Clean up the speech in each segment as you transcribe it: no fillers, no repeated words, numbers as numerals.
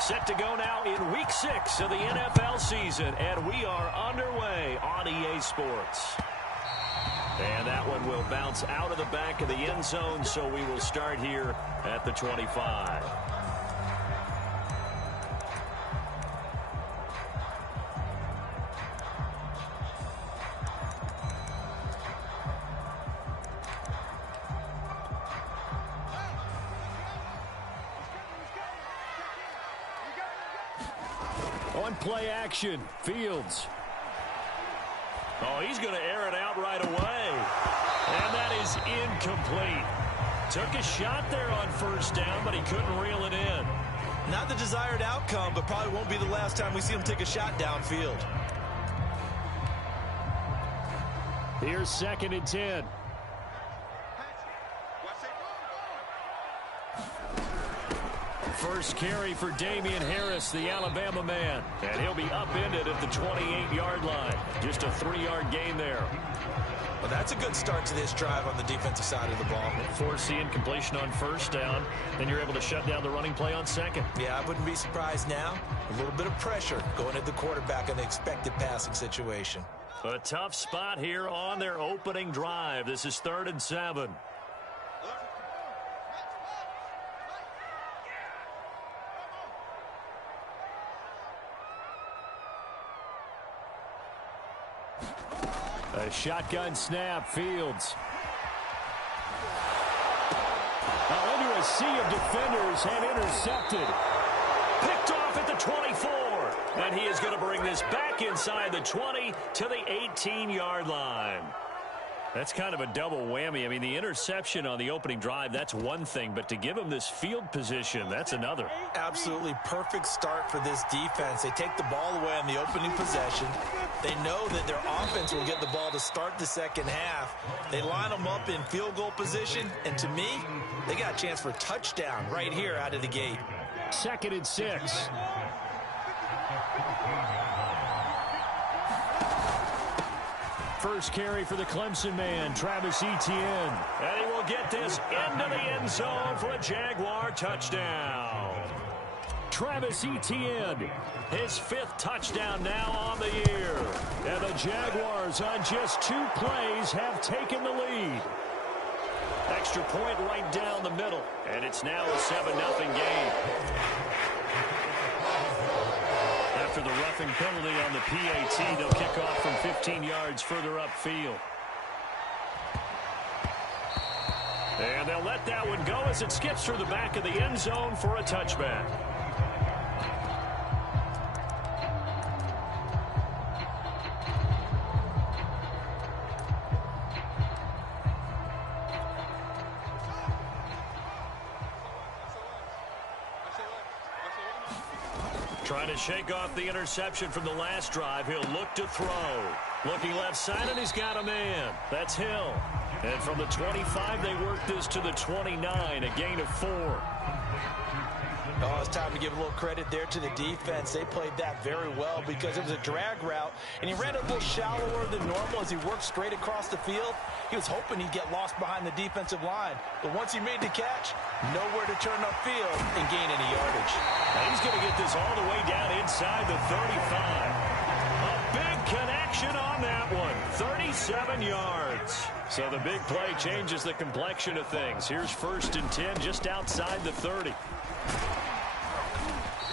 Set to go now in Week 6 of the NFL season, and we are underway on EA Sports. And that one will bounce out of the back of the end zone, so we will start here at the 25. On play action, Fields. Oh, he's going to air it out right away. And that is incomplete. Took a shot there on first down, but he couldn't reel it in. Not the desired outcome, but probably won't be the last time we see him take a shot downfield. Here's 2nd and 10. First carry for Damian Harris, the Alabama man. And he'll be upended at the 28-yard line. Just a 3-yard gain there. Well, that's a good start to this drive on the defensive side of the ball. Force the incompletion on first down. Then you're able to shut down the running play on second. Yeah, I wouldn't be surprised now. A little bit of pressure going at the quarterback in the expected passing situation. A tough spot here on their opening drive. This is 3rd and 7. A shotgun snap, Fields. Now into a sea of defenders and intercepted. Picked off at the 24. And he is going to bring this back inside the 20 to the 18-yard line. That's kind of a double whammy. I mean, the interception on the opening drive, that's one thing. But to give him this field position, that's another. Absolutely perfect start for this defense. They take the ball away on the opening possession. They know that their offense will get the ball to start the second half. They line them up in field goal position. And to me, they got a chance for a touchdown right here out of the gate. 2nd and 6. First carry for the Clemson man, Travis Etienne. And he will get this into the end zone for a Jaguar touchdown. Travis Etienne, his 5th touchdown now on the year. And the Jaguars on just 2 plays have taken the lead. Extra point right down the middle. And it's now a 7-0 game. After the roughing penalty on the PAT, they'll kick off from 15 yards further upfield. And they'll let that one go as it skips through the back of the end zone for a touchback. Trying to shake off the interception from the last drive. He'll look to throw. Looking left side, and he's got a man. That's Hill. And from the 25, they work this to the 29, a gain of 4. Oh, it's time to give a little credit there to the defense. They played that very well because it was a drag route, and he ran it a little shallower than normal as he worked straight across the field. He was hoping he'd get lost behind the defensive line. But once he made the catch, nowhere to turn upfield and gain any yardage. Now he's going to get this all the way down inside the 35. A big connection on that one. 37 yards. So the big play changes the complexion of things. Here's 1st and 10 just outside the 30.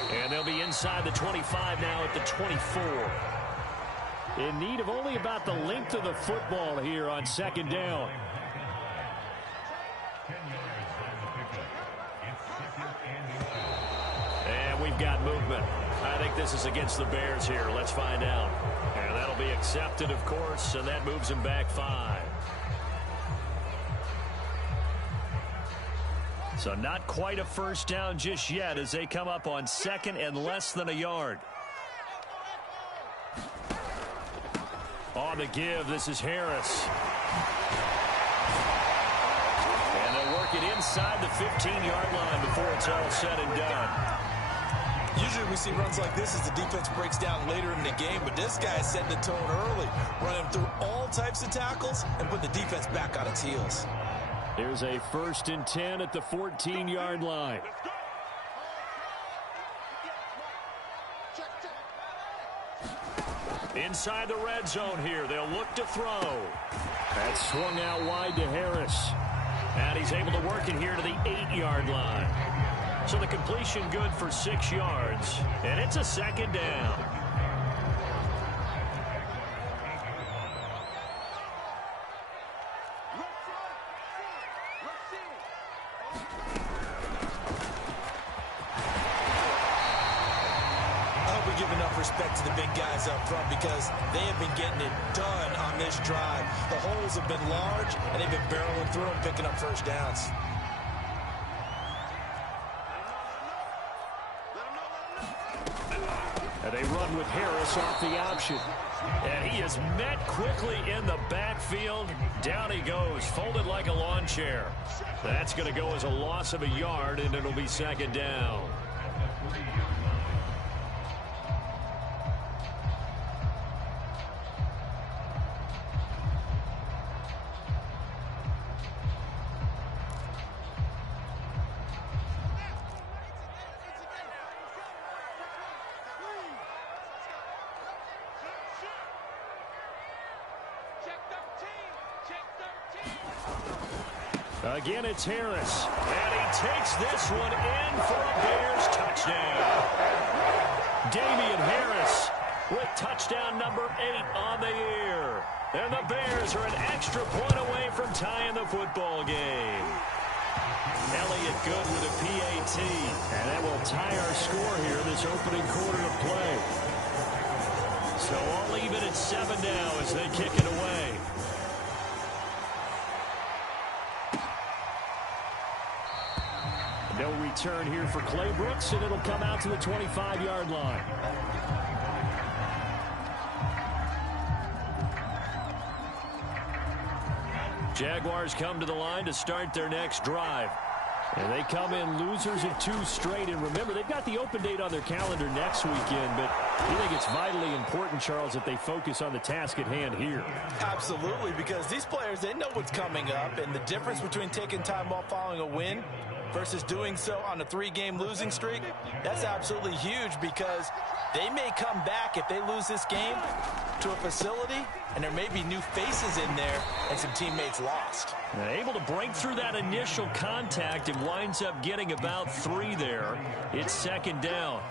And they'll be inside the 25 now at the 24. In need of only about the length of the football here on 2nd down. And we've got movement. I think this is against the Bears here. Let's find out. And that'll be accepted, of course, and that moves him back 5. So not quite a first down just yet as they come up on 2nd and less than a yard. On the give, this is Harris. And they'll work it inside the 15-yard line before it's all said and done. Usually we see runs like this as the defense breaks down later in the game, but this guy is setting the tone early, running through all types of tackles and put the defense back on its heels. Here's a 1st and 10 at the 14-yard line. Inside the red zone here, they'll look to throw. That's swung out wide to Harris. And he's able to work it here to the 8-yard line. So the completion good for 6 yards. And it's a second down. Give enough respect to the big guys up front because they have been getting it done on this drive. The holes have been large, and they've been barreling through them, picking up first downs. And they run with Harris off the option. And he is met quickly in the backfield. Down he goes, folded like a lawn chair. That's going to go as a loss of a yard, and it'll be second down. Again, it's Harris. And he takes this one in for a Bears touchdown. Damian Harris with touchdown number 8 on the year. And the Bears are an extra point away from tying the football game. Elliott good with a PAT. And that will tie our score here this opening quarter of play. So all even at 7 now as they kick it away. No return here for Clay Brooks, and it'll come out to the 25-yard line. Jaguars come to the line to start their next drive. And they come in losers of 2 straight. And remember, they've got the open date on their calendar next weekend. But I think it's vitally important, Charles, that they focus on the task at hand here. Absolutely, because these players, they know what's coming up. And the difference between taking time off following a win versus doing so on a 3-game losing streak, that's absolutely huge because they may come back if they lose this game to a facility and there may be new faces in there and some teammates lost. Able to break through that initial contact and winds up getting about 3 there. It's second down.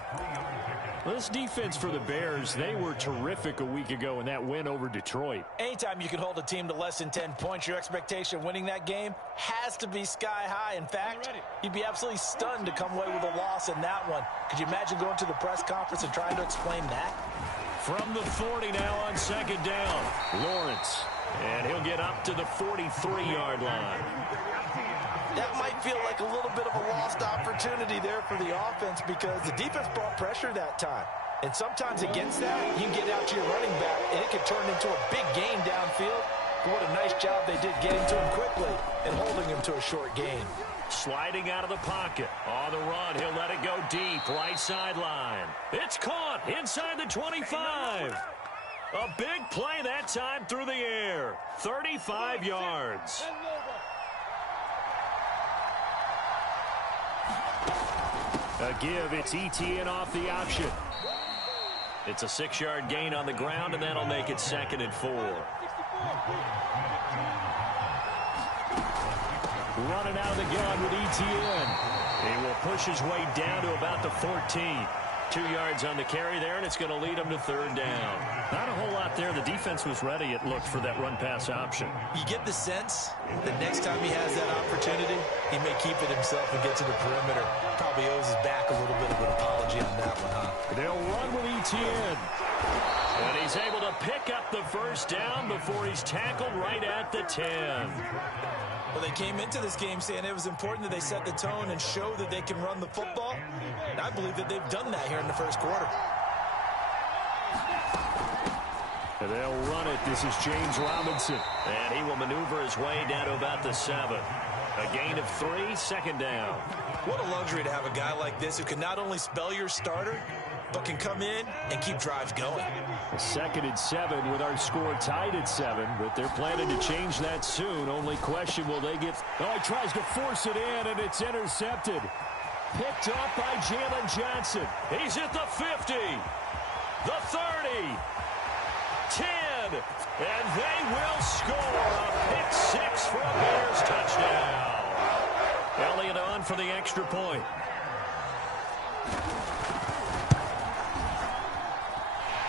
Well, this defense for the Bears, they were terrific a week ago in that win over Detroit. Anytime you can hold a team to less than 10 points, your expectation of winning that game has to be sky high. In fact, you'd be absolutely stunned to come away with a loss in that one. Could you imagine going to the press conference and trying to explain that? From the 40 now on second down, Lawrence. And he'll get up to the 43-yard line. That might feel like a little bit of a lost opportunity there for the offense because the defense brought pressure that time. And sometimes against that, you can get out to your running back, and it could turn into a big gain downfield. But what a nice job they did getting to him quickly and holding him to a short gain. Sliding out of the pocket. On the run, he'll let it go deep, right sideline. It's caught inside the 25. A big play that time through the air. 35 yards. A give, it's ETN off the option. It's a 6-yard gain on the ground, and that'll make it 2nd and 4. Running out of the gun with ETN. He will push his way down to about the 14. 2 yards on the carry there, and it's going to lead him to 3rd down. Not a whole lot there. The defense was ready, it looked, for that run-pass option. You get the sense that next time he has that opportunity, he may keep it himself and get to the perimeter. Probably owes his back a little bit of an apology on that one, huh? They'll run with ETN. And he's able to pick up the 1st down before he's tackled right at the 10. Well, they came into this game saying it was important that they set the tone and show that they can run the football. And I believe that they've done that here in the 1st quarter. And they'll run it. This is James Robinson. And he will maneuver his way down to about the 7. A gain of 3, 2nd down. What a luxury to have a guy like this who can not only spell your starter, but can come in and keep drives going. A 2nd and 7 with our score tied at 7, but they're planning to change that soon. Only question, will they get... Oh, he tries to force it in, and it's intercepted. Picked up by Jalen Johnson. He's at the 50, the 30, 10, and they will score a pick six for a Bears touchdown. Elliott on for the extra point.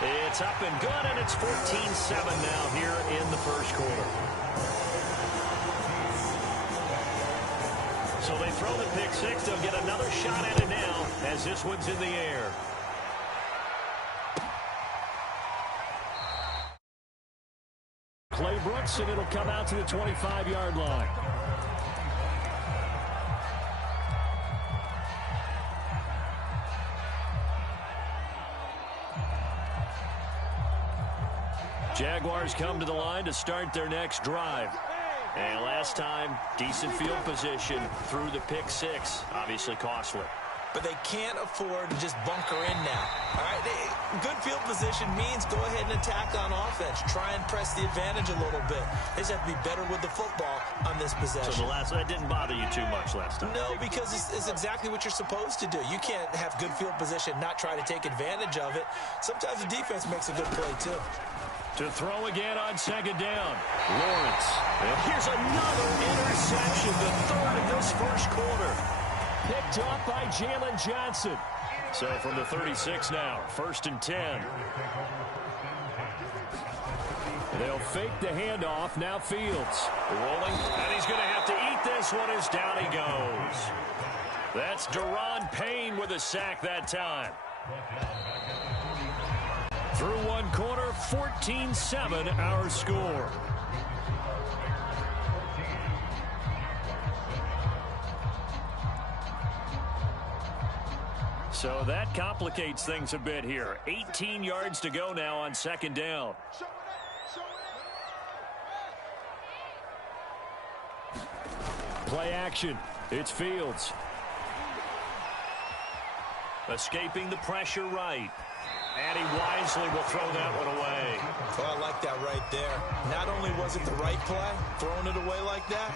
It's up and good, and it's 14-7 now here in the first quarter. So they throw the pick six. They'll get another shot at it now as this one's in the air. Clay Brooks, and it'll come out to the 25-yard line. Jaguars come to the line to start their next drive. And last time, decent field position through the pick six. Obviously costly. But they can't afford to just bunker in now. All right, good field position means go ahead and attack on offense. Try and press the advantage a little bit. They just have to be better with the football on this possession. So that didn't bother you too much last time? No, because it's exactly what you're supposed to do. You can't have good field position, not try to take advantage of it. Sometimes the defense makes a good play, too. To throw again on second down. Lawrence. And here's another interception, the third of this first quarter. Picked up by Jalen Johnson. So from the 36 now, 1st and 10. They'll fake the handoff. Now Fields. Rolling. And he's going to have to eat this one as down he goes. That's Daron Payne with a sack that time. Through one quarter, 14-7 our score. So that complicates things a bit here. 18 yards to go now on second down. Play action. It's Fields. Escaping the pressure right. And he wisely will throw that one away. Oh, I like that right there. Not only was it the right play, throwing it away like that,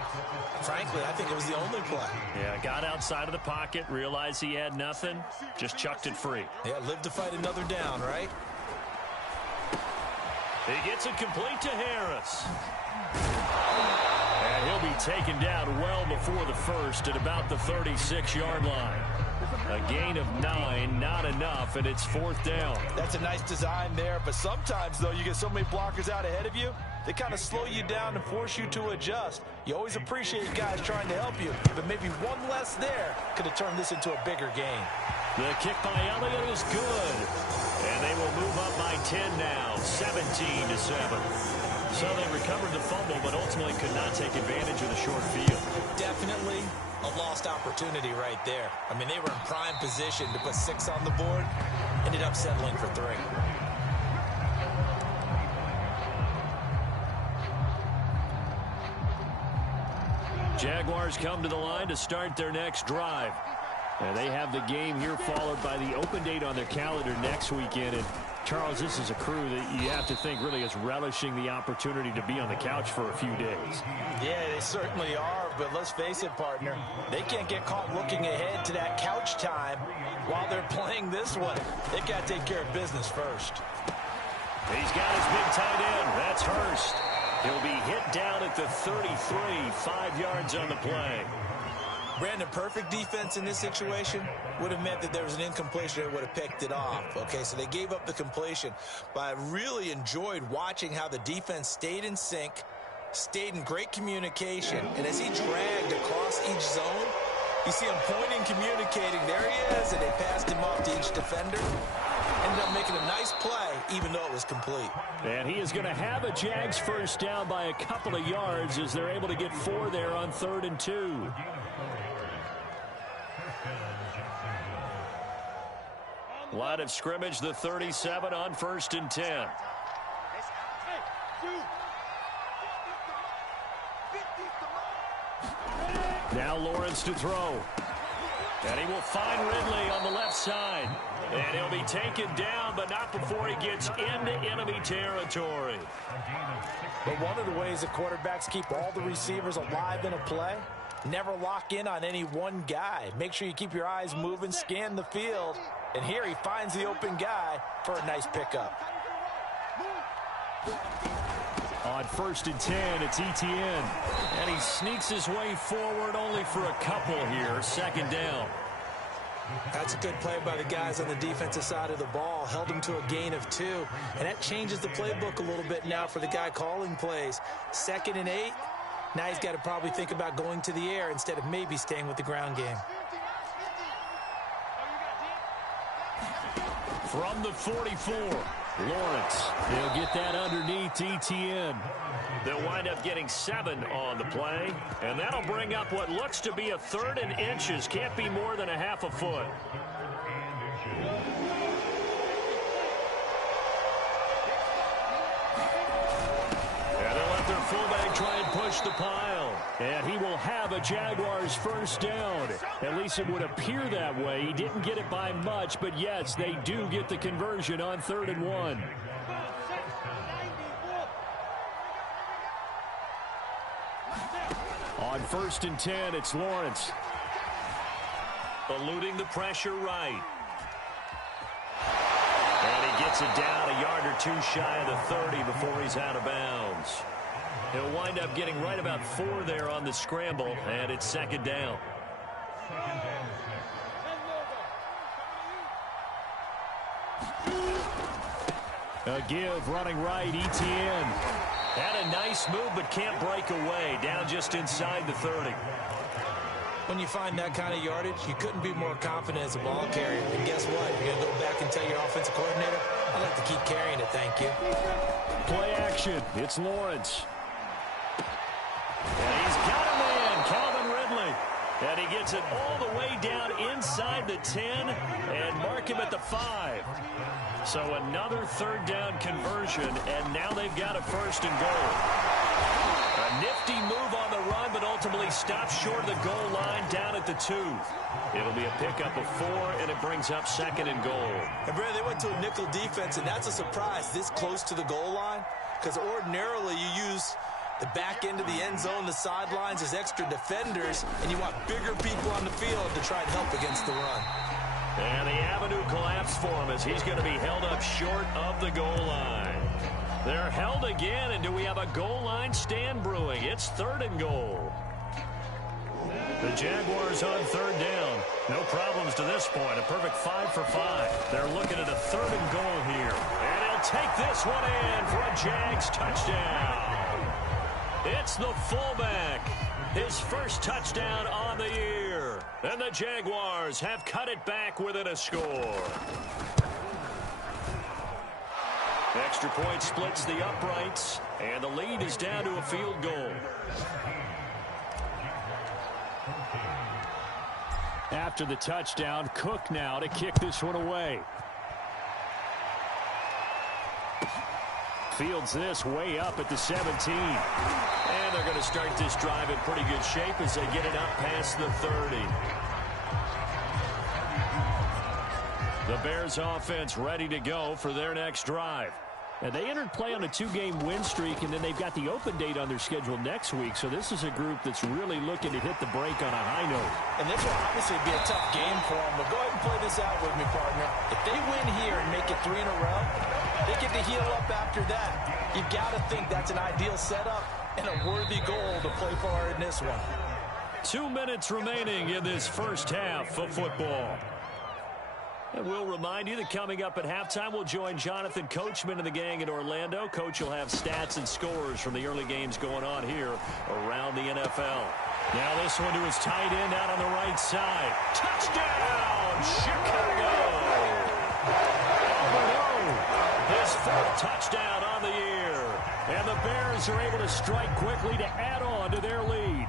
frankly, I think it was the only play. Yeah, got outside of the pocket, realized he had nothing, just chucked it free. Yeah, live to fight another down, right? He gets it complete to Harris. And he'll be taken down well before the first at about the 36-yard line. A gain of 9, not enough, and it's 4th down. That's a nice design there, but sometimes, though, you get so many blockers out ahead of you, they kind of slow you down and force you to adjust. You always appreciate guys trying to help you, but maybe one less there could have turned this into a bigger game. The kick by Elliott is good, and they will move up by 10 now, 17-7. So they recovered the fumble, but ultimately could not take advantage of the short field. Definitely a lost opportunity right there. I mean, they were in prime position to put 6 on the board. Ended up settling for 3. Jaguars come to the line to start their next drive. And they have the game here followed by the open date on their calendar next weekend. And Charles, this is a crew that you have to think really is relishing the opportunity to be on the couch for a few days. Yeah, they certainly are, but let's face it, partner. They can't get caught looking ahead to that couch time while they're playing this one. They got to take care of business first. He's got his big tight end. That's Hurst. He'll be hit down at the 33, 5 yards on the play. Brandon, perfect defense in this situation would have meant that there was an incompletion that would have picked it off. Okay, so they gave up the completion. But I really enjoyed watching how the defense stayed in sync, stayed in great communication. And as he dragged across each zone, you see him pointing, communicating. There he is, and they passed him off to each defender. Ended up making a nice play, even though it was complete. And he is going to have a Jags first down by a couple of yards as they're able to get 4 there on 3rd and 2. Line of scrimmage, the 37 on 1st and 10. Now Lawrence to throw. And he will find Ridley on the left side. And he'll be taken down, but not before he gets into enemy territory. But one of the ways that quarterbacks keep all the receivers alive in a play Never lock in on any one guy. Make sure you keep your eyes moving, scan the field. And here he finds the open guy for a nice pickup. On 1st and 10, it's Etienne. And he sneaks his way forward only for a couple here. 2nd down. That's a good play by the guys on the defensive side of the ball. Held him to a gain of 2. And that changes the playbook a little bit now for the guy calling plays. 2nd and 8. Now he's got to probably think about going to the air instead of maybe staying with the ground game. From the 44, Lawrence. They'll get that underneath Etienne. They'll wind up getting 7 on the play. And that'll bring up what looks to be a 3rd and inches. Can't be more than a half a foot. And they'll let their fullback try and push the pile. And he will have a Jaguars 1st down. At least it would appear that way. He didn't get it by much, but yes, they do get the conversion on 3rd and 1. On 1st and 10, it's Lawrence. Eluding the pressure right. And he gets it down a yard or 2 shy of the 30 before he's out of bounds. He'll wind up getting right about 4 there on the scramble, and it's 2nd down. A give running right, Etienne. Had a nice move, but can't break away. Down just inside the 30. When you find that kind of yardage, you couldn't be more confident as a ball carrier. And guess what? You're going to go back and tell your offensive coordinator, I'd like to keep carrying it, thank you. Play action. It's Lawrence. And he's got him in, Calvin Ridley. And he gets it all the way down inside the 10 and mark him at the 5. So another 3rd down conversion, and now they've got a 1st and goal. A nifty move on the run, but ultimately stops short of the goal line down at the 2. It'll be a pickup of 4, and it brings up 2nd and goal. And Brad, they went to a nickel defense, and that's a surprise this close to the goal line, because ordinarily you use the back end of the end zone, the sidelines as extra defenders, and you want bigger people on the field to try and help against the run. And the avenue collapsed for him as he's going to be held up short of the goal line. They're held again, and do we have a goal line stand brewing? It's 3rd and goal. The Jaguars on 3rd down. No problems to this point. A perfect 5 for 5. They're looking at a 3rd and goal here. And he'll take this one in for a Jags touchdown. It's the fullback. His 1st touchdown on the year. And the Jaguars have cut it back within a score. Extra point splits the uprights, and the lead is down to a field goal. After the touchdown, Cook now to kick this one away. Fields this way up at the 17. And they're going to start this drive in pretty good shape as they get it up past the 30. The Bears offense ready to go for their next drive. And they entered play on a 2-game win streak, and then they've got the open date on their schedule next week. So this is a group that's really looking to hit the break on a high note. And this will obviously be a tough game for them, but go ahead and play this out with me, partner. If they win here and make it 3 in a row, they get to heal up after that. You've got to think that's an ideal setup and a worthy goal to play for in this one. 2 minutes remaining in this first half of football. And we'll remind you that coming up at halftime, we'll join Jonathan Coachman and the gang in Orlando. Coach will have stats and scores from the early games going on here around the NFL. Now this one to his tight end out on the right side. Touchdown, Chicago! His 4th touchdown on the year. And the Bears are able to strike quickly to add on to their lead.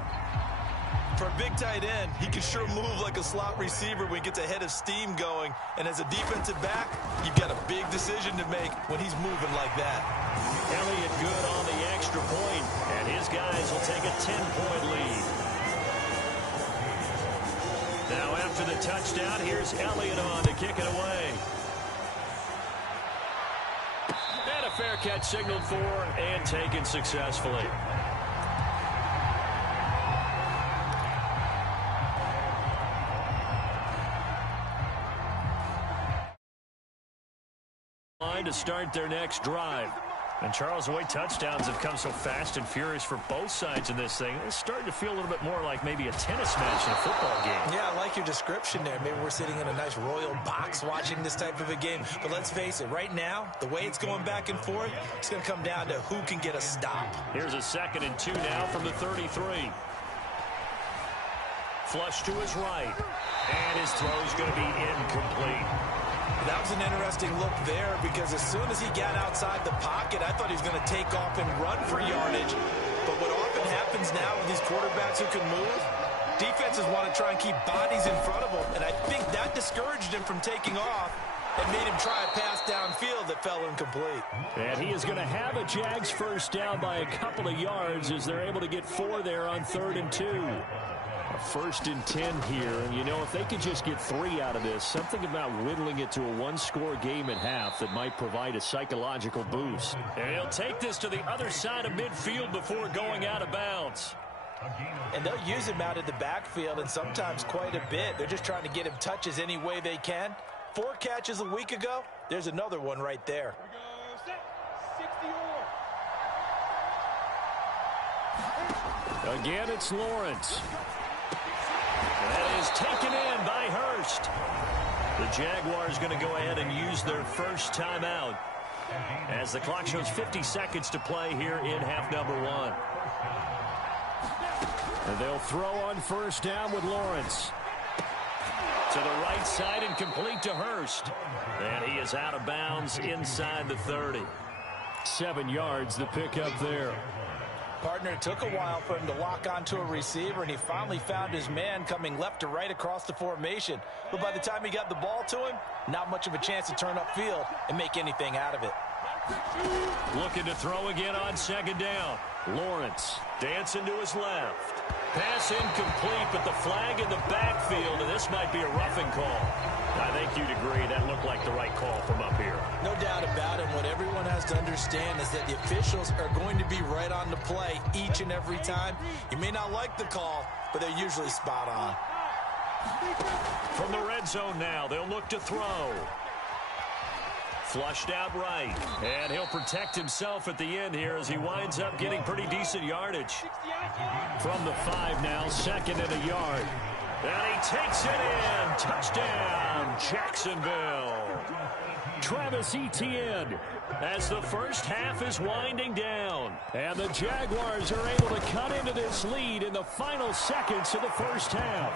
For a big tight end, he can sure move like a slot receiver when he gets a head of steam going. And as a defensive back, you've got a big decision to make when he's moving like that. Elliott good on the extra point, and his guys will take a 10-point lead. Now after the touchdown, here's Elliott on to kick it away. And a fair catch signaled for and taken successfully. line to start their next drive. And Charles, the way touchdowns have come so fast and furious for both sides in this thing, it's starting to feel a little bit more like maybe a tennis match in a football game. Yeah, I like your description there. Maybe we're sitting in a nice royal box watching this type of a game. But let's face it, right now, the way it's going back and forth, it's going to come down to who can get a stop. Here's a 2nd and 2 now from the 33. Flush to his right. And his throw's going to be incomplete. That was an interesting look there because as soon as he got outside the pocket, I thought he was going to take off and run for yardage. But what often happens now with these quarterbacks who can move, defenses want to try and keep bodies in front of them. And I think that discouraged him from taking off and made him try a pass downfield that fell incomplete. And he is going to have a Jags first down by a couple of yards as they're able to get 4 there on 3rd and 2. A 1st and 10 here, and you know, if they could just get 3 out of this, something about whittling it to a 1-score game at half that might provide a psychological boost. And he'll take this to the other side of midfield before going out of bounds. And they'll use him out of the backfield, and sometimes quite a bit. They're just trying to get him touches any way they can. 4 catches a week ago, there's another one right there. Again, it's Lawrence. That is taken in by Hurst. The Jaguars going to go ahead and use their first timeout as the clock shows 50 seconds to play here in half number 1. And they'll throw on first down with Lawrence. To the right side and complete to Hurst. And he is out of bounds inside the 30. 7 yards the pickup there. Partner, it took a while for him to lock onto a receiver, and he finally found his man coming left to right across the formation. But by the time he got the ball to him, not much of a chance to turn upfield and make anything out of it. Looking to throw again on 2nd down. Lawrence dancing to his left. Pass incomplete, but the flag in the backfield, and this might be a roughing call. I think you'd agree that looked like the right call from up here. No doubt about it. What everyone has to understand is that the officials are going to be right on the play each and every time. You may not like the call, but they're usually spot on. From the red zone now, they'll look to throw. Flushed out right, and he'll protect himself at the end here as he winds up getting pretty decent yardage. From the 5 now, 2nd and a yard. And he takes it in. Touchdown, Jacksonville. Travis Etienne as the first half is winding down. And the Jaguars are able to cut into this lead in the final seconds of the first half.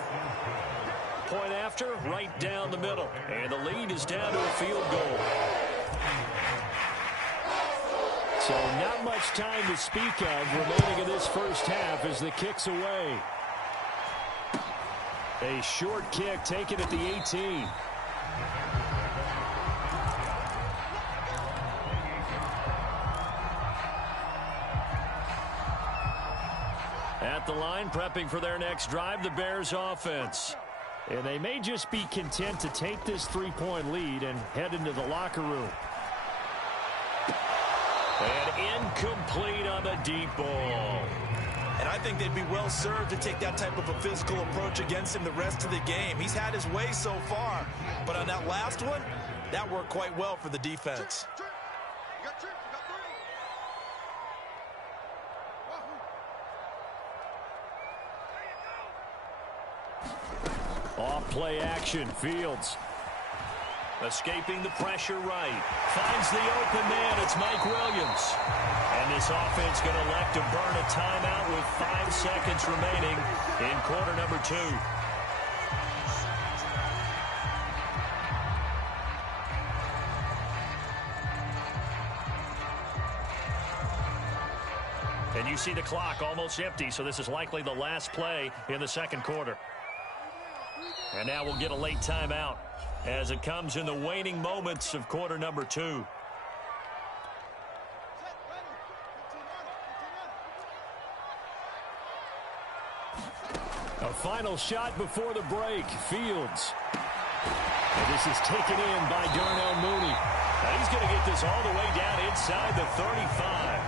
Point after, right down the middle. And the lead is down to a field goal. So not much time to speak of remaining in this first half as the kick's away. A short kick taken at the 18. At the line, prepping for their next drive, the Bears offense. And they may just be content to take this 3-point lead and head into the locker room. And incomplete on the deep ball. And I think they'd be well served to take that type of a physical approach against him the rest of the game. He's had his way so far, but on that last one, that worked quite well for the defense. Off play action, Fields. Escaping the pressure right. Finds the open man. It's Mike Williams. And this offense going to elect to burn a timeout with 5 seconds remaining in quarter number 2. And you see the clock almost empty, so this is likely the last play in the second quarter. And now we'll get a late timeout as it comes in the waning moments of quarter number 2. A final shot before the break. Fields. And this is taken in by Darnell Mooney. Now he's going to get this all the way down inside the 35.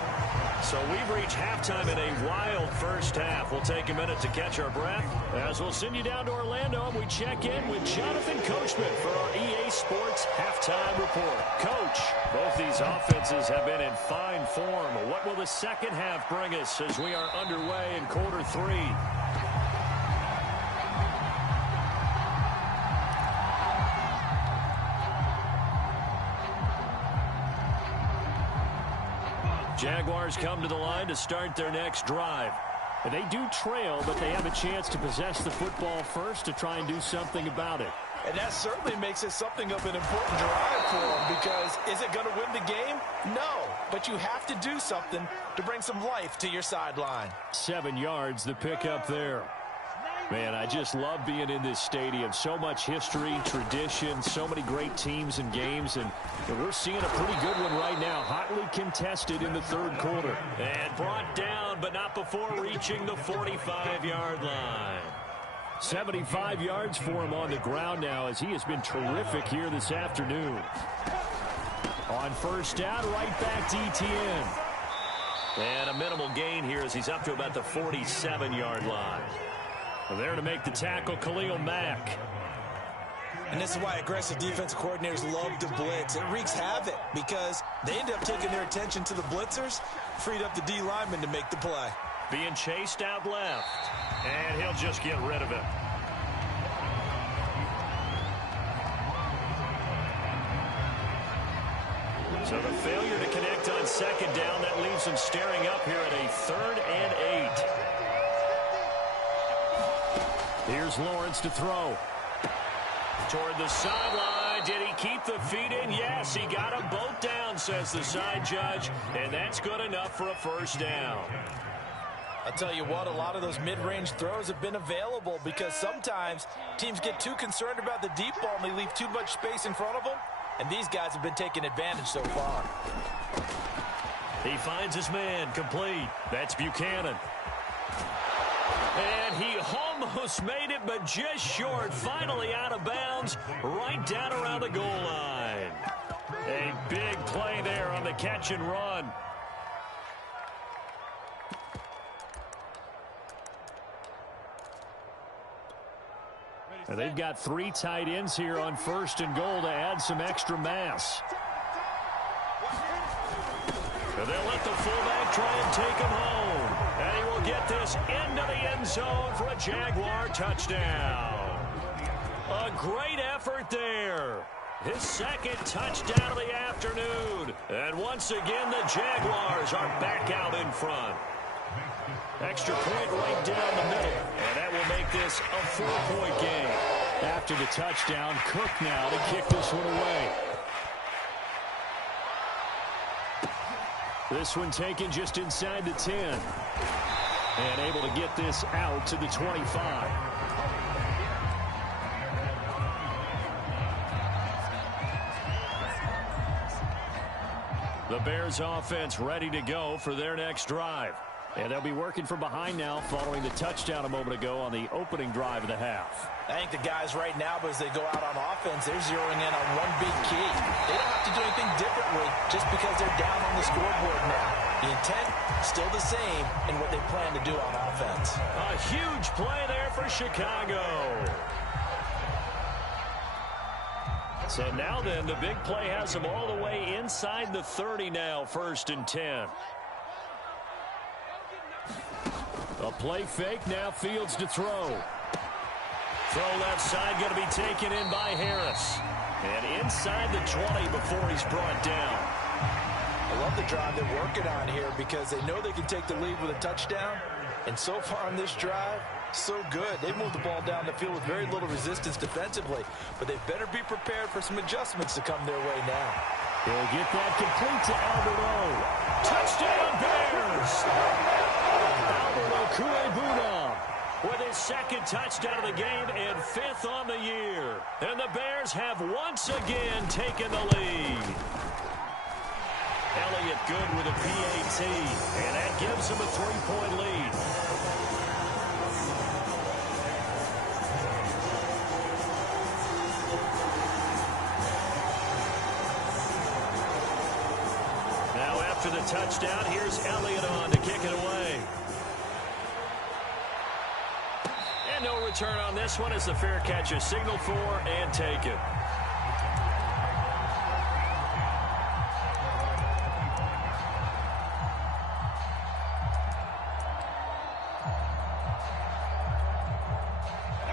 So we've reached halftime in a wild first half. We'll take a minute to catch our breath as we'll send you down to Orlando and we check in with Jonathan Coachman for our EA Sports Sports Halftime Report. Coach, both these offenses have been in fine form. What will the second half bring us as we are underway in quarter three? Jaguars come to the line to start their next drive. They do trail, but they have a chance to possess the football first to try and do something about it. And that certainly makes it something of an important drive for them, because is it going to win the game? No, but you have to do something to bring some life to your sideline. 7 yards, the pickup there. Man, I just love being in this stadium. So much history, tradition, so many great teams and games, and we're seeing a pretty good one right now. Hotly contested in the third quarter. And brought down, but not before reaching the 45-yard line. 75 yards for him on the ground now, as he has been terrific here this afternoon. On first down, right back to Etienne. And a minimal gain here as he's up to about the 47-yard line. There to make the tackle, Khalil Mack. And this is why aggressive defensive coordinators love to blitz. It wreaks havoc because they end up taking their attention to the blitzers, freed up the D lineman to make the play. Being chased out left, and he'll just get rid of it. So the failure to connect on second down, that leaves him staring up here at a 3rd and 8. Here's Lawrence to throw. Toward the sideline. Did he keep the feet in? Yes, he got them both down, says the side judge. And that's good enough for a first down. I'll tell you what, a lot of those mid-range throws have been available because sometimes teams get too concerned about the deep ball and they leave too much space in front of them. And these guys have been taking advantage so far. He finds his man, complete. That's Buchanan. And he almost made it, but just short. Finally out of bounds, right down around the goal line. A big play there on the catch and run. And they've got 3 tight ends here on first and goal to add some extra mass. And they'll let the fullback try and take him home. And he will get this into the end zone for a Jaguar touchdown. A great effort there. His second touchdown of the afternoon. And once again, the Jaguars are back out in front. Extra point right down the middle. And that will make this a 4-point game. After the touchdown, Cook now to kick this one away. This one taken just inside the 10. And able to get this out to the 25. The Bears offense ready to go for their next drive. And they'll be working from behind now following the touchdown a moment ago on the opening drive of the half. I think the guys right now, but as they go out on offense, they're zeroing in on one big key. They don't have to do anything differently just because they're down on the scoreboard now. The intent, still the same in what they plan to do on offense. A huge play there for Chicago. So now then, the big play has them all the way inside the 30 now, 1st and 10. A play fake, now Fields to throw. Throw left side, going to be taken in by Harris. And inside the 20 before he's brought down. I love the drive they're working on here because they know they can take the lead with a touchdown. And so far on this drive, so good. They moved the ball down the field with very little resistance defensively. But they better be prepared for some adjustments to come their way now. He'll get that complete to Alvaro. Touchdown Bears! Kuebuna with his second touchdown of the game and 5th on the year. And the Bears have once again taken the lead. Elliott good with a PAT, and that gives him a 3-point lead. Now after the touchdown, here's Elliott on to kick it away. No return on this one as the fair catch is signaled for and taken.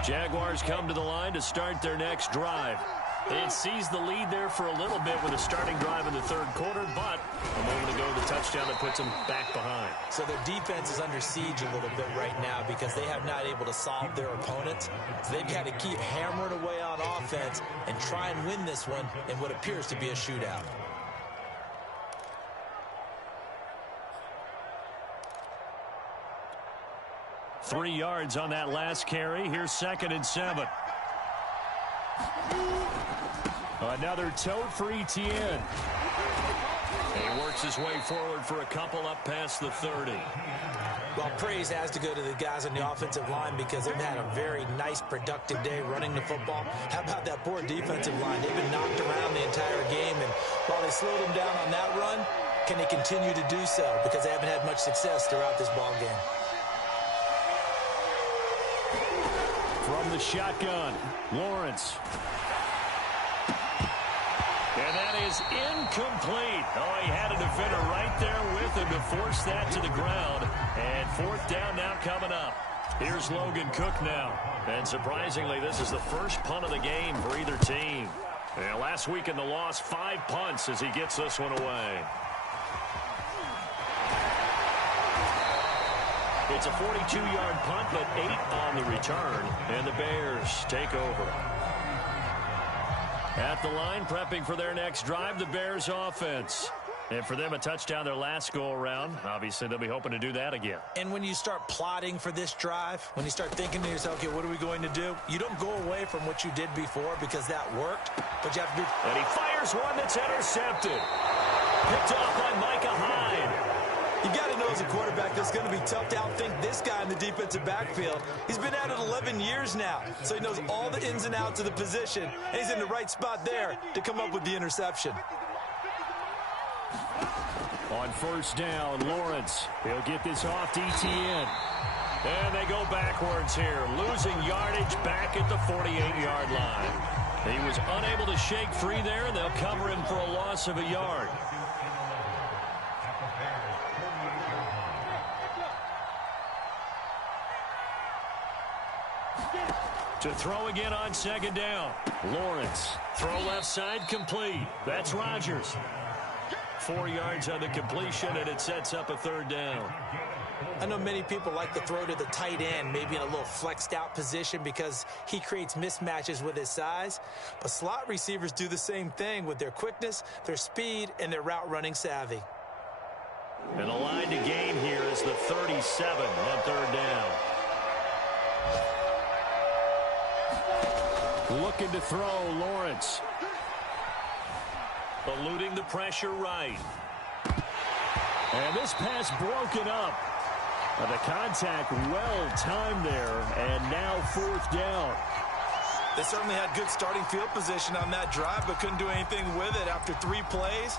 Jaguars come to the line to start their next drive. They had seized the lead there for a little bit with a starting drive in the third quarter, but a moment ago, the touchdown that puts them back behind. So their defense is under siege a little bit right now because they have not able to solve their opponents. So they've got to keep hammering away on offense and try and win this one in what appears to be a shootout. Three yards on that last carry. Here's 2nd and 7. Another tote for Etienne. He works his way forward for a couple up past the 30. Well, praise has to go to the guys on the offensive line because they've had a very nice, productive day running the football. How about that poor defensive line? They've been knocked around the entire game, and while they slowed them down on that run, can they continue to do so? Because they haven't had much success throughout this ball game. From the shotgun, Lawrence. And that is incomplete. Oh, he had a defender right there with him to force that to the ground. And 4th down now coming up. Here's Logan Cook now. And surprisingly, this is the first punt of the game for either team. And last week in the loss, 5 punts as he gets this one away. It's a 42-yard punt, but 8 on the return. And the Bears take over. At the line, prepping for their next drive, the Bears offense. And for them, a touchdown their last go-around. Obviously, they'll be hoping to do that again. And when you start plotting for this drive, when you start thinking to yourself, okay, what are we going to do? You don't go away from what you did before because that worked. But you have to be... And he fires one that's intercepted. Picked off by Micah Hyde. You got to know as a quarterback that's going to be tough to outthink this guy in the defensive backfield. He's been at it 11 years now, so he knows all the ins and outs of the position, and he's in the right spot there to come up with the interception. On 1st down, Lawrence. He'll get this off to Etienne. And they go backwards here, losing yardage back at the 48-yard line. He was unable to shake free there, and they'll cover him for a loss of a yard. To throw again on 2nd down. Lawrence. Throw left side complete. That's Rodgers. 4 yards on the completion, and it sets up a 3rd down. I know many people like to throw to the tight end, maybe in a little flexed out position because he creates mismatches with his size. But slot receivers do the same thing with their quickness, their speed, and their route running savvy. And the line to gain here is the 37 on 3rd down. Looking to throw, Lawrence. Eluding the pressure right. And this pass broken up. The contact well timed there, and now 4th down. They certainly had good starting field position on that drive, but couldn't do anything with it after 3 plays.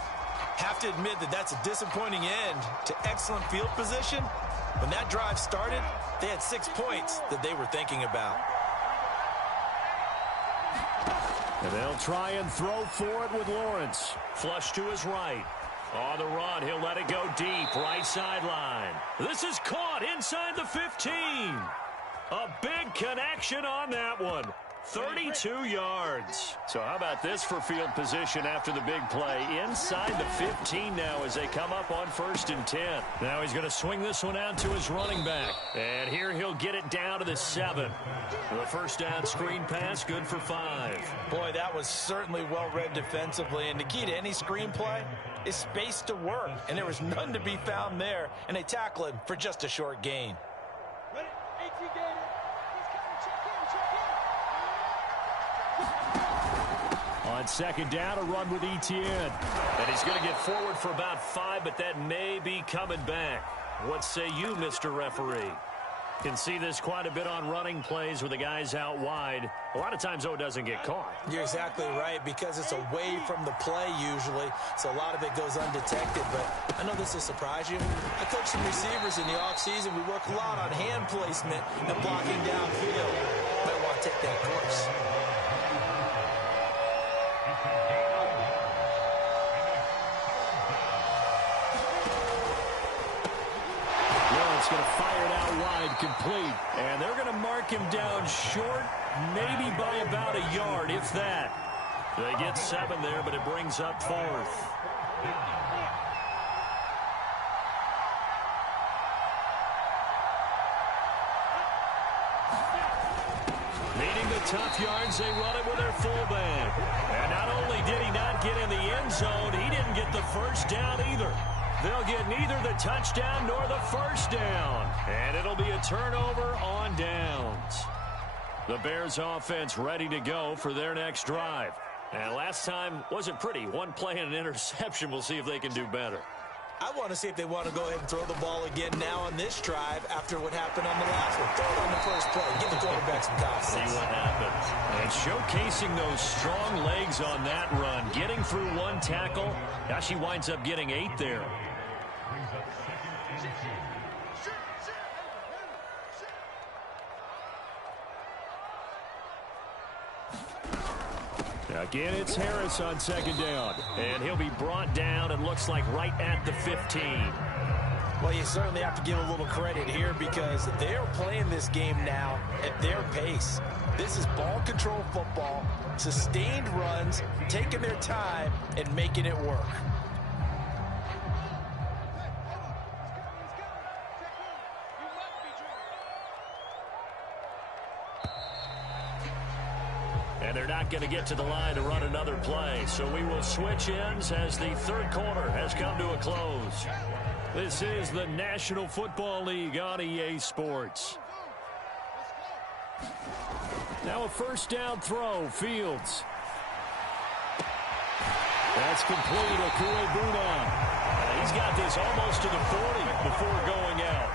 Have to admit that that's a disappointing end to excellent field position. When that drive started, they had 6 points that they were thinking about. And they'll try and throw for it with Lawrence. Flush to his right. On the run, he'll let it go deep, right sideline. This is caught inside the 15. A big connection on that one. 32 yards. So how about this for field position after the big play? Inside the 15 now as they come up on 1st and 10. Now he's going to swing this one out to his running back. And here he'll get it down to the 7. The 1st down screen pass, good for 5. Boy, that was certainly well read defensively. And the key to any screen play is space to work. And there was none to be found there. And they tackle him for just a short gain. On 2nd down, a run with Etienne. And he's going to get forward for about 5, but that may be coming back. What say you, Mr. Referee? Can see this quite a bit on running plays with the guys out wide. A lot of times, though, it doesn't get caught. You're exactly right, because it's away from the play usually, so a lot of it goes undetected. But I know this will surprise you. I coach some receivers in the offseason. We work a lot on hand placement and blocking downfield. Might want to take that course. Lawrence going to fire it out wide outside, complete. And they're going to mark him down short, maybe by about a yard, if that. They get 7 there, but it brings up 4th. Needing the tough yards, they run it with their fullback. And not only did he not get in the end zone, he didn't get the first down either. They'll get neither the touchdown nor the first down. And it'll be a turnover on downs. The Bears offense ready to go for their next drive. And last time wasn't pretty. One play and an interception. We'll see if they can do better. I want to see if they want to go ahead and throw the ball again now on this drive after what happened on the last one. Throw it on the first play. Give the quarterback some confidence. See what happens. And showcasing those strong legs on that run. Getting through one tackle. Now she winds up getting 8 there. Again, it's Harris on second down. And he'll be brought down and looks like right at the 15. Well, you certainly have to give a little credit here because they're playing this game now at their pace. This is ball control football, sustained runs, taking their time, and making it work. And they're not going to get to the line to run another play. So we will switch ends as the third quarter has come to a close. This is the National Football League on EA Sports. Now a first down throw, Fields. That's complete, Okuebuna. He's got this almost to the 40 before going out.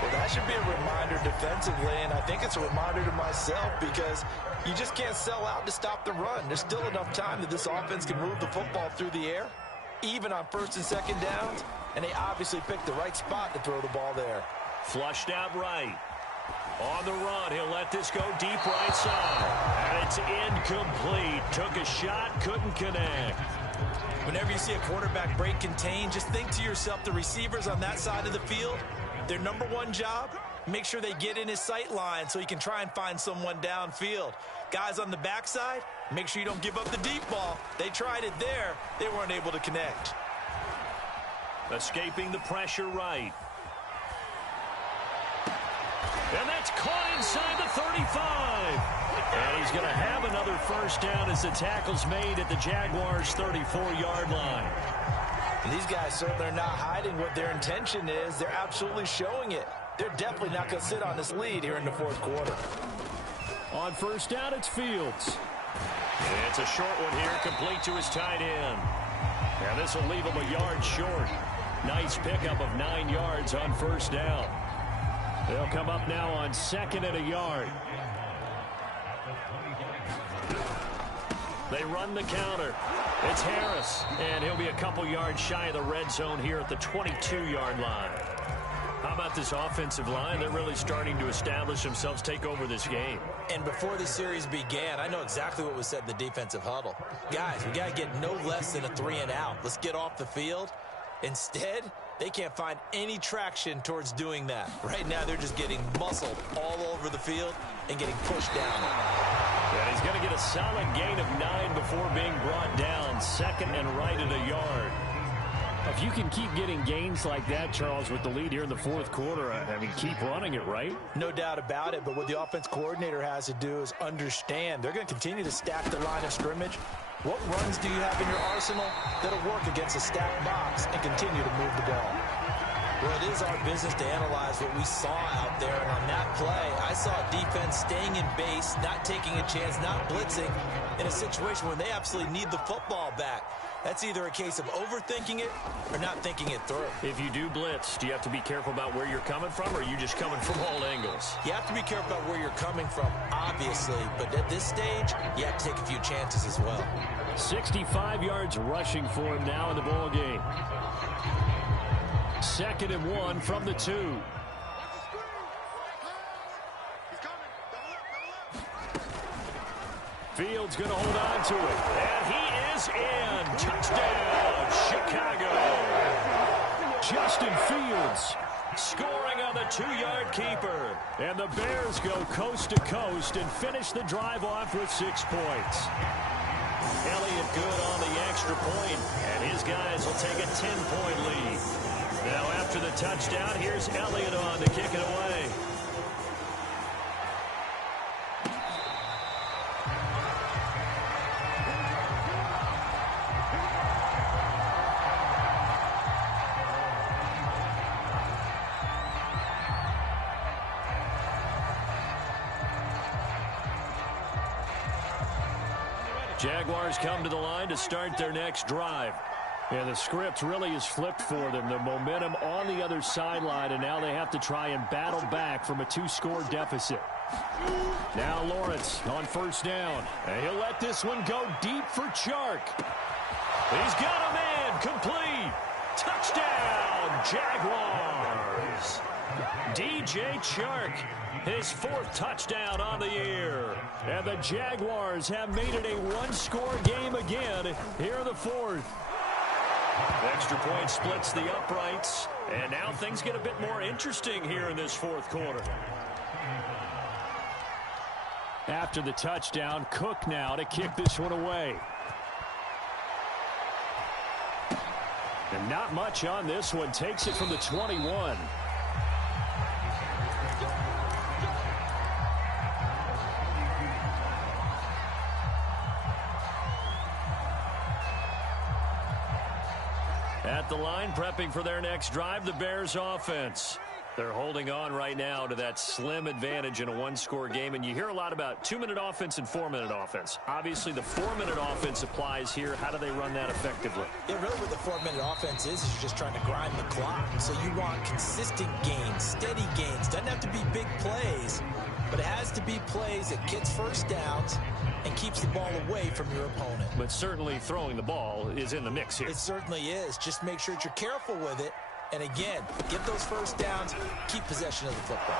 Well, that should be a reminder defensively, and I think it's a reminder to myself because you just can't sell out to stop the run. There's still enough time that this offense can move the football through the air, even on first and second downs, and they obviously picked the right spot to throw the ball there. Flushed out right. On the run, he'll let this go deep right side. And it's incomplete. Took a shot, couldn't connect. Whenever you see a quarterback break contain, just think to yourself, the receivers on that side of the field, their number one job, make sure they get in his sight line so he can try and find someone downfield. Guys on the backside, make sure you don't give up the deep ball. They tried it there. They weren't able to connect. Escaping the pressure right. And that's caught inside the 35. And he's going to have another first down as the tackle's made at the Jaguars' 34-yard line. And these guys certainly are not hiding what their intention is. They're absolutely showing it. They're definitely not going to sit on this lead here in the fourth quarter. On first down, it's Fields. And it's a short one here, complete to his tight end. And this will leave him a yard short. Nice pickup of 9 yards on first down. They'll come up now on second and a yard. They run the counter. It's Harris, and he'll be a couple yards shy of the red zone here at the 22-yard line. How about this offensive line? They're really starting to establish themselves, take over this game. And before the series began, I know exactly what was said in the defensive huddle. Guys, we got to get no less than a 3-and-out. Let's get off the field. Instead, they can't find any traction towards doing that. Right now, they're just getting muscled all over the field and getting pushed down. And he's going to get a solid gain of 9 before being brought down. Second and right at a yard. If you can keep getting gains like that, Charles, with the lead here in the fourth quarter, I mean, keep running it, right? No doubt about it, but what the offense coordinator has to do is understand they're going to continue to stack the line of scrimmage. What runs do you have in your arsenal that'll work against a stacked box and continue to move the ball? Well, it is our business to analyze what we saw out there, and on that play, I saw defense staying in base, not taking a chance, not blitzing, in a situation where they absolutely need the football back. That's either a case of overthinking it or not thinking it through. If you do blitz, do you have to be careful about where you're coming from, or are you just coming from all angles? You have to be careful about where you're coming from, obviously, but at this stage, you have to take a few chances as well. 65 yards rushing for him now in the ball game. Second and 1 from the 2. Fields going to hold on to it. And he is in. Touchdown, Chicago. Justin Fields scoring on the 2-yard keeper. And the Bears go coast to coast and finish the drive off with 6 points. Elliott good on the extra point, and his guys will take a 10-point lead. Now after the touchdown, here's Elliott on to kick it away. Jaguars come to the line to start their next drive. And the script really is flipped for them. The momentum on the other sideline, and now they have to try and battle back from a 2-score deficit. Now Lawrence on first down. And he'll let this one go deep for Chark. He's got a man complete. Touchdown, Jaguars. DJ Chark, his 4th touchdown on the year. And the Jaguars have made it a 1-score game again here in the 4th. Extra point splits the uprights. And now things get a bit more interesting here in this 4th quarter. After the touchdown, Cook now to kick this one away. And not much on this one. Takes it from the 21. At the line, prepping for their next drive, the Bears offense. They're holding on right now to that slim advantage in a 1-score game. And you hear a lot about 2-minute offense and 4-minute offense. Obviously, the 4-minute offense applies here. How do they run that effectively? Yeah, really what the 4-minute offense is you're just trying to grind the clock. So you want consistent gains, steady gains. Doesn't have to be big plays, but it has to be plays that gets first downs and keeps the ball away from your opponent. But certainly throwing the ball is in the mix here. It certainly is. Just make sure that you're careful with it. And again, get those first downs, keep possession of the football.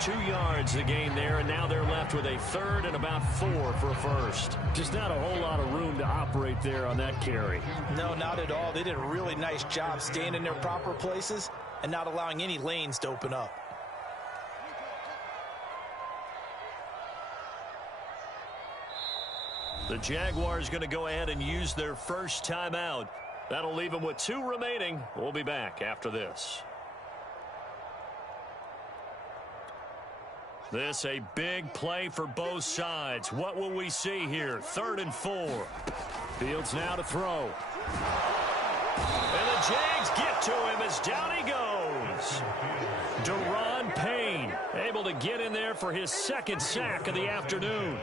2 yards the gain there, and now they're left with a 3rd and about 4 for a first. Just not a whole lot of room to operate there on that carry. No, not at all. They did a really nice job staying in their proper places and not allowing any lanes to open up. The Jaguars going to go ahead and use their first timeout. That'll leave them with 2 remaining. We'll be back after this. This a big play for both sides. What will we see here? 3rd and 4. Fields now to throw. And the Jags get to him as down he goes. Deron Payne able to get in there for his 2nd sack of the afternoon.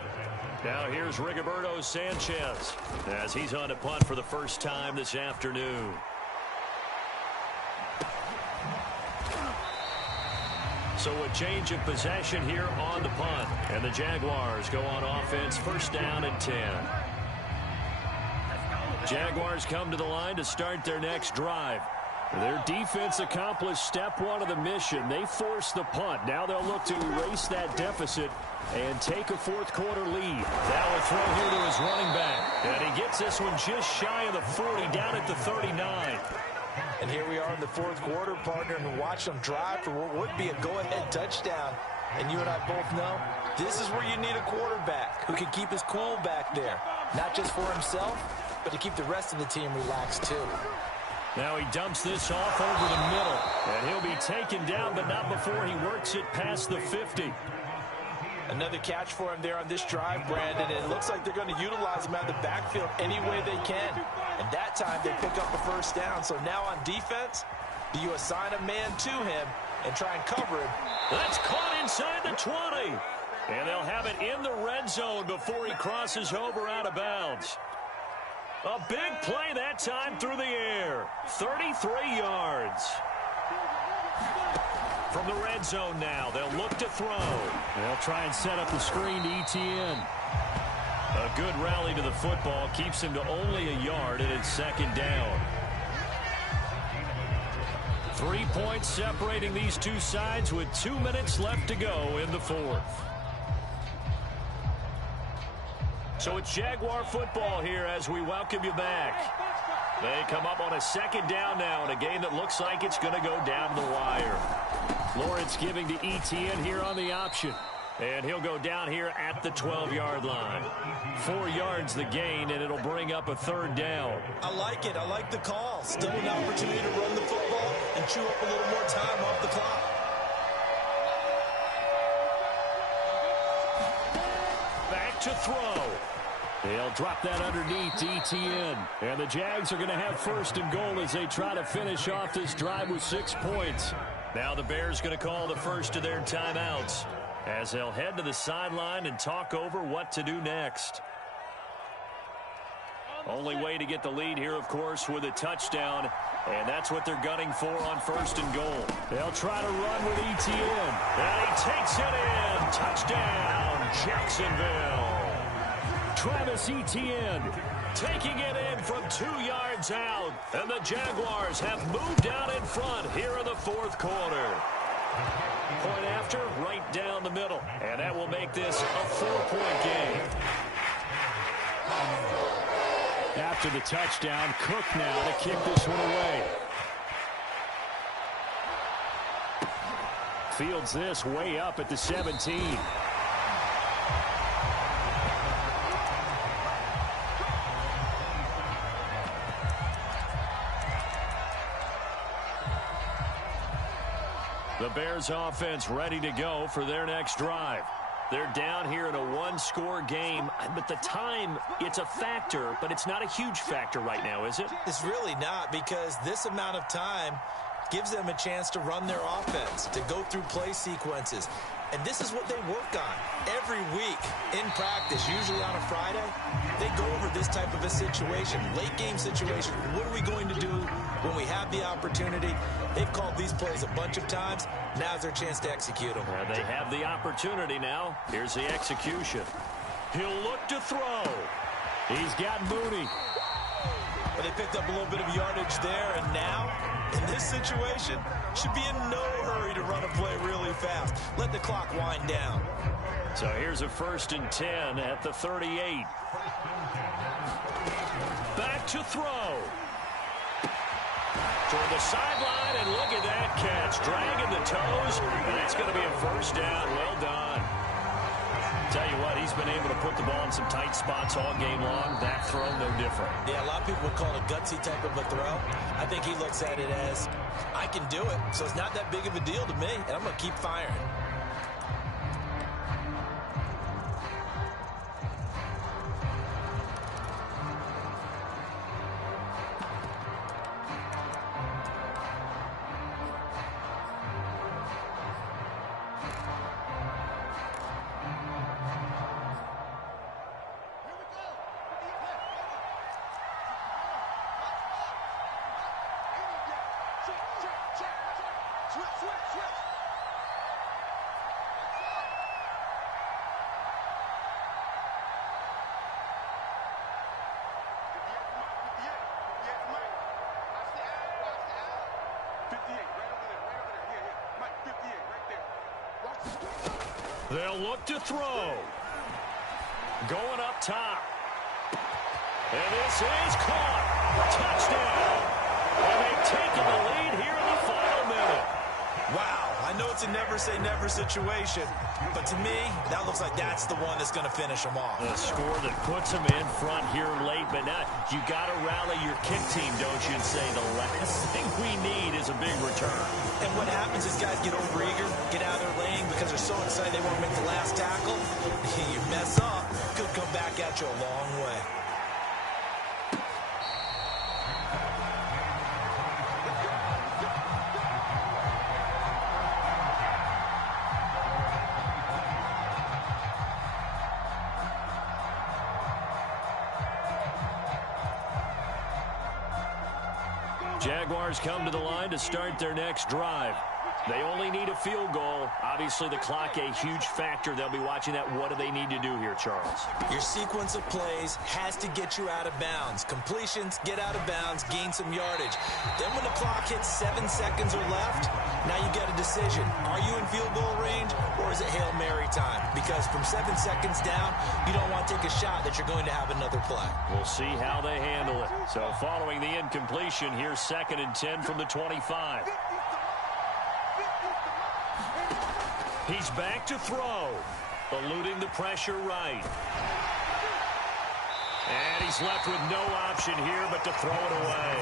Now here's Rigoberto Sanchez as he's on to punt for the first time this afternoon. So a change of possession here on the punt. And the Jaguars go on offense, first down and 10. Jaguars come to the line to start their next drive. Their defense accomplished step 1 of the mission. They forced the punt. Now they'll look to erase that deficit and take a 4th quarter lead. Now a throw here to his running back. And he gets this one just shy of the 40, down at the 39. And here we are in the 4th quarter, partner, and watch them drive for what would be a go-ahead touchdown. And you and I both know this is where you need a quarterback who can keep his cool back there. Not just for himself, but to keep the rest of the team relaxed too. Now he dumps this off over the middle. And he'll be taken down, but not before he works it past the 50. Another catch for him there on this drive, Brandon. And it looks like they're going to utilize him out of the backfield any way they can. And that time they pick up the first down. So now on defense, do you assign a man to him and try and cover him? That's caught inside the 20. And they'll have it in the red zone before he crosses over out of bounds. A big play that time through the air. 33 yards. From the red zone now, they'll look to throw. They'll try and set up the screen to Etienne. A good rally to the football keeps him to only a yard, and it's 2nd down. 3 points separating these two sides with 2 minutes left to go in the 4th. So it's Jaguar football here as we welcome you back. They come up on a second down now in a game that looks like it's going to go down to the wire. Lawrence giving to Etienne here on the option. And he'll go down here at the 12-yard line. 4 yards the gain, and it'll bring up a third down. I like it. I like the call. Still an opportunity to run the football and chew up a little more time off the clock. Back to throw. They'll drop that underneath to Etienne. And the Jags are going to have first and goal as they try to finish off this drive with 6 points. Now the Bears going to call the first of their timeouts as they'll head to the sideline and talk over what to do next. Only way to get the lead here, of course, with a touchdown. And that's what they're gunning for on first and goal. They'll try to run with Etienne. And he takes it in. Touchdown, Jacksonville. Travis Etienne taking it in from 2 yards out. And the Jaguars have moved out in front here in the fourth quarter. Point after, right down the middle. And that will make this a 4-point game. After the touchdown, Cook now to kick this one away. Fields this way up at the 17. The Bears offense ready to go for their next drive. They're down here in a 1-score game, but the time, it's a factor, but it's not a huge factor right now, is it? It's really not, because this amount of time gives them a chance to run their offense, to go through play sequences. And this is what they work on every week in practice, usually on a Friday. They go over this type of a situation, late game situation. What are we going to do when we have the opportunity? They've called these plays a bunch of times. Now's their chance to execute them. Well, they have the opportunity now. Here's the execution. He'll look to throw. He's got Mooney. But they picked up a little bit of yardage there, and now, in this situation, should be in no hurry to run a play really fast. Let the clock wind down. So here's a 1st and 10 at the 38. Back to throw. Toward the sideline, and look at that catch. Dragging the toes, and that's going to be a first down. Well done. Tell you what, he's been able to put the ball in some tight spots all game long. That throw, no different. Yeah, a lot of people would call it a gutsy type of a throw. I think he looks at it as, I can do it, so it's not that big of a deal to me, and I'm going to keep firing. They'll look to throw. Going up top. And this is caught. Touchdown. And they've taken the lead here in the final minute. Wow, I know it's a never-say-never situation, but to me, that looks like that's the one that's going to finish them off. A score that puts them in front here late, but now you got to rally your kick team, don't you, and say the last thing we need is a big return. And what happens is guys get overeager, get out of their lane because they're so excited they want to make the last tackle. You mess up, could come back at you a long way. Jaguars come to the line to start their next drive. They only need a field goal. Obviously, the clock a huge factor. They'll be watching that. What do they need to do here, Charles? Your sequence of plays has to get you out of bounds. Completions, get out of bounds, gain some yardage. Then when the clock hits 7 seconds or left, now you get a decision. Are you in field goal range, or is it Hail Mary time? Because from 7 seconds down, you don't want to take a shot that you're going to have another play. We'll see how they handle it. So following the incompletion, here's 2nd and 10 from the 25. He's back to throw, eluding the pressure right. And he's left with no option here but to throw it away.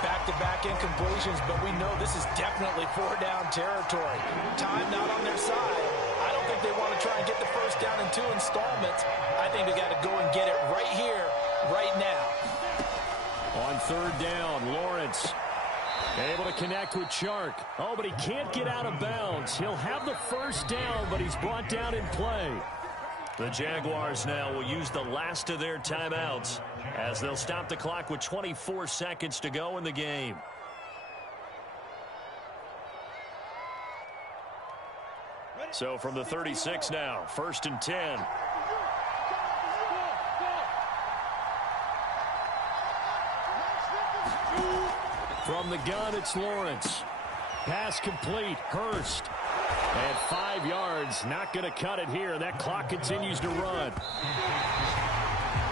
Back-to-back incompletions, but we know this is definitely 4-down territory. Time not on their side. I don't think they want to try and get the first down in 2 installments. I think they got to go and get it right here, right now. On 3rd down, Lawrence able to connect with Chark. Oh, but he can't get out of bounds. He'll have the first down, but he's brought down in play. The Jaguars now will use the last of their timeouts as they'll stop the clock with 24 seconds to go in the game. So from the 36 now, 1st and 10. From the gun, it's Lawrence. Pass complete. Hurst. And 5 yards. Not going to cut it here. That clock continues to run.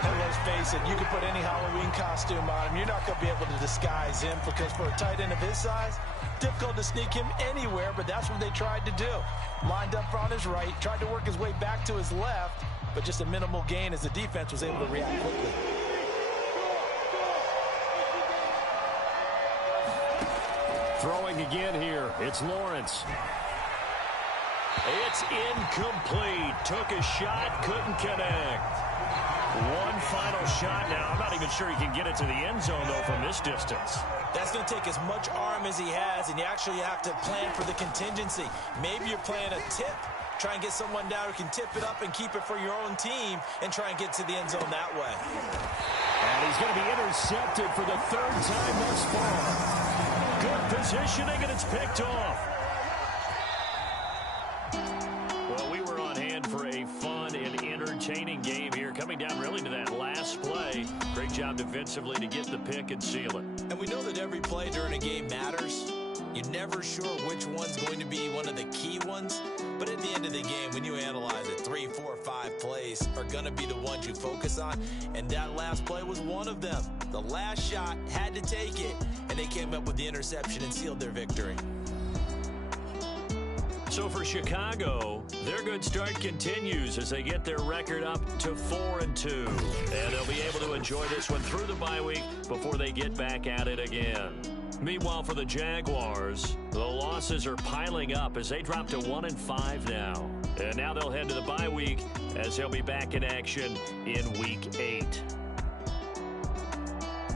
And let's face it, you can put any Halloween costume on him. You're not going to be able to disguise him because for a tight end of his size, difficult to sneak him anywhere, but that's what they tried to do. Lined up on his right, tried to work his way back to his left, but just a minimal gain as the defense was able to react quickly. Throwing again here. It's Lawrence. It's incomplete. Took a shot, couldn't connect. One final shot now. I'm not even sure he can get it to the end zone, though, from this distance. That's going to take as much arm as he has, and you actually have to plan for the contingency. Maybe you're playing a tip. Try and get someone down who can tip it up and keep it for your own team and try and get to the end zone that way. And he's going to be intercepted for the 3rd time thus far. Good positioning, and it's picked off. Well, we were on hand for a fun and entertaining game here, coming down really to that last play. Great job defensively to get the pick and seal it. And we know that every play during a game matters. You're never sure which one's going to be one of the key ones. But at the end of the game, when you analyze it, 3, 4, 5 plays are going to be the ones you focus on. And that last play was one of them. The last shot had to take it, and they came up with the interception and sealed their victory. So for Chicago, their good start continues as they get their record up to 4-2. And they'll be able to enjoy this one through the bye week before they get back at it again. Meanwhile, for the Jaguars, the losses are piling up as they drop to 1-5 now. And now they'll head to the bye week as they'll be back in action in Week 8.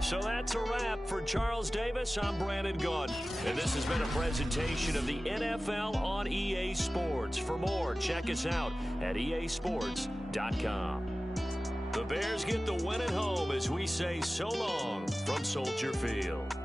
So that's a wrap. For Charles Davis, I'm Brandon Gaudin. And this has been a presentation of the NFL on EA Sports. For more, check us out at easports.com. The Bears get the win at home as we say so long from Soldier Field.